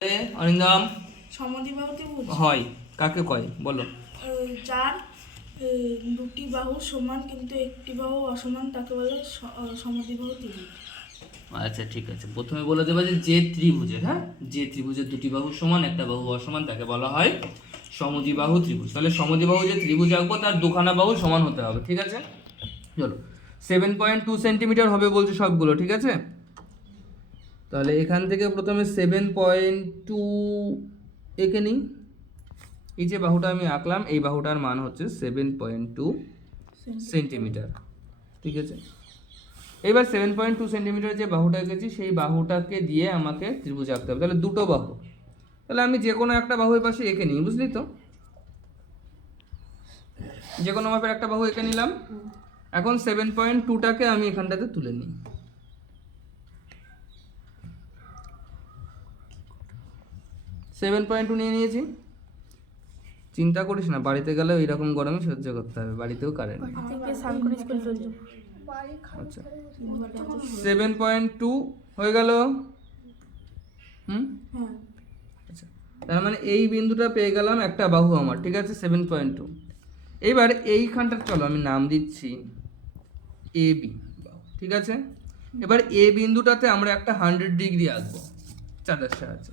অরিন্দম সমদ্বিবাহু ত্রিভুজ হয় কাকে কয় বলো? যার দুটি বাহু সমান কিন্তু একটি বাহু অসমান তাকে বলে সমদ্বিবাহু ত্রিভুজ। আচ্ছা ঠিক আছে, প্রথমে বলে দেবা যে ত্রিভুজের, হ্যাঁ, যে ত্রিভুজের দুটি বাহু সমান একটা বাহু অসমান তাকে বলা হয় সমদ্বিবাহু ত্রিভুজ। তাহলে সমদ্বিবাহু যে ত্রিভুজ আঁকবো তার দুখানা বাহু সমান হতে হবে, ঠিক আছে? চলো 7.2 সেন্টিমিটার হবে বলছে সবগুলো, ঠিক আছে? তাহলে এখান থেকে প্রথমে 7.2 এঁকে নিই। এই যে বাহুটা আমি আঁকলাম এই বাহুটার মান হচ্ছে 7.2 সেন্টিমিটার, ঠিক আছে? এবার 7.2 সেন্টিমিটার যে বাহুটা এঁকেছি সেই বাহুটাকে দিয়ে আমাকে ত্রিভুজ আঁকতে হবে। তাহলে দুটো বাহু, তাহলে আমি যে কোনো একটা বাহুর পাশে এঁকে নিই, বুঝলি তো? যে কোনো মাপের একটা বাহু এঁকে নিলাম। এখন 7.2টাকে আমি এখানটাতে তুলে নিই। সেভেন পয়েন্ট টু নিয়ে নিয়েছি। চিন্তা করিস না, বাড়িতে গেলে এইরকম গরমে সহ্য করতে হবে, বাড়িতেও কারেন্ট। আচ্ছা 7.2 হয়ে গেল। আচ্ছা, তার মানে এই বিন্দুটা পেয়ে গেলাম একটা বাহু আমার, ঠিক আছে? 7.2। এইবার এইখানটা চলো আমি নাম দিচ্ছি এ বি, ঠিক আছে? এবার এ বিন্দুটাতে আমরা একটা 100 ডিগ্রি আঁকবো চাঁদার সাহায্যে।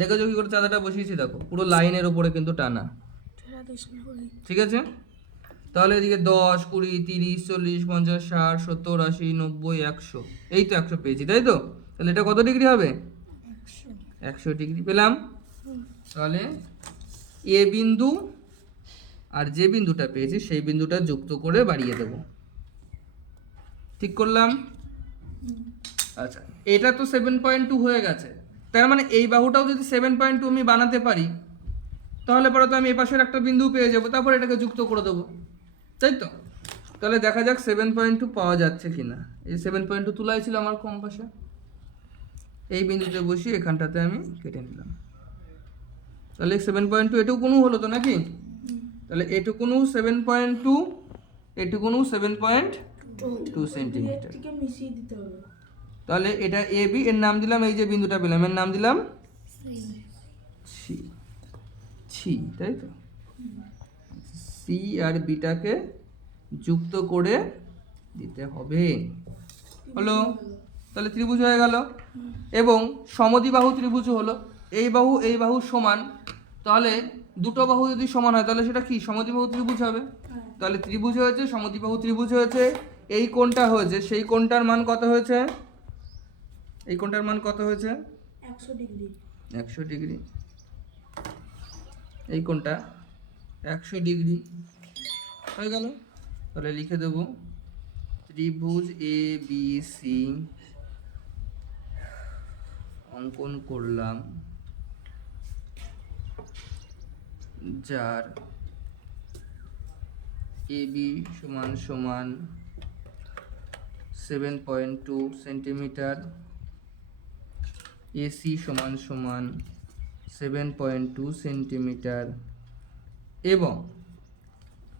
দেখেছো কি করে চাঁদাটা বসিয়েছি? দেখো পুরো লাইনের উপরে কিন্তু টানা, ঠিক আছে? তাহলে এদিকে 10, 20, 30, 40, 50, 60, 70, 80, 90, 100, এই তো 100 পেয়েছি, তাই তো? তাহলে এটা কত ডিগ্রি হবে? 100 ডিগ্রি পেলাম। তাহলে এ বিন্দু আর যে বিন্দুটা পেয়েছি সেই বিন্দুটা যুক্ত করে বাড়িয়ে দেব, ঠিক করলাম? আচ্ছা, এটা তো 7.2 হয়ে গেছে, তার মানে এই বাহুটাও যদি 7.2 আমি বানাতে পারি তাহলে পরে তো আমি এই পাশের একটা বিন্দু পেয়ে যাবো, তারপর এটাকে যুক্ত করে দেবো, তাই তো? তাহলে দেখা যাক 7.2 পাওয়া যাচ্ছে কিনা। এই 7.2 তুলাই ছিল আমার কম পাশে, এই বিন্দুতে বসিয়ে এখানটাতে আমি কেটে নিলাম। তাহলে 7.2 এটুকুনো হলো তো নাকি? তাহলে এটুকুনো 7.2, এটুকুনো 7.2 সেন্টিমিটার। তাহলে এটা এ বি, এর নাম দিলাম, এই যে বিন্দুটা পেলাম এর নাম দিলাম সি, সি, তাই তো? সি আর বিটাকে যুক্ত করে দিতে হবে, হলো? তাহলে ত্রিভুজ হয়ে গেল এবং সমদ্বিবাহু ত্রিভুজ হলো। এই বাহু সমান, তাহলে দুটো বাহু যদি সমান হয় তাহলে সেটা কি সমদ্বিবাহু ত্রিভুজ হবে। তাহলে ত্রিভুজ হয়েছে, সমদ্বিবাহু ত্রিভুজ হয়েছে। এই কোণটা হয়েছে, সেই কোণটার মান কত হয়েছে? এই কোণটার মান কত হয়েছে? 100 ডিগ্রি। 100 ডিগ্রি। এই কোণটা 100 ডিগ্রি হয়ে গেল। তাহলে লিখে দেব ত্রিভুজ এ বি সি অঙ্কন করলাম, যার এ বি সমান সমান 7.2 সেন্টিমিটার, এসি সমান সমান 7.2 সেন্টিমিটার এবং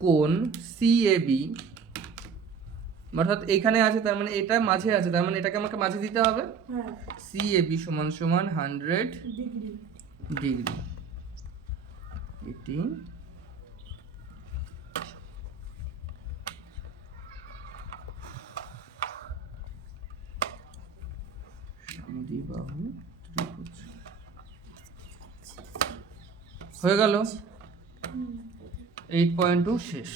কোণ সিএবি অর্থাৎ এইখানে আছে, তার মানে এটা মাঝে আছে, তার মানে এটাকে আমাকে মাঝে দিতে হবে। সিএবি সমান সমান 100 ডিগ্রি। এটি সমদ্বিবাহু ত্রিভুজ হয়ে গেল। 8.2 শেষ।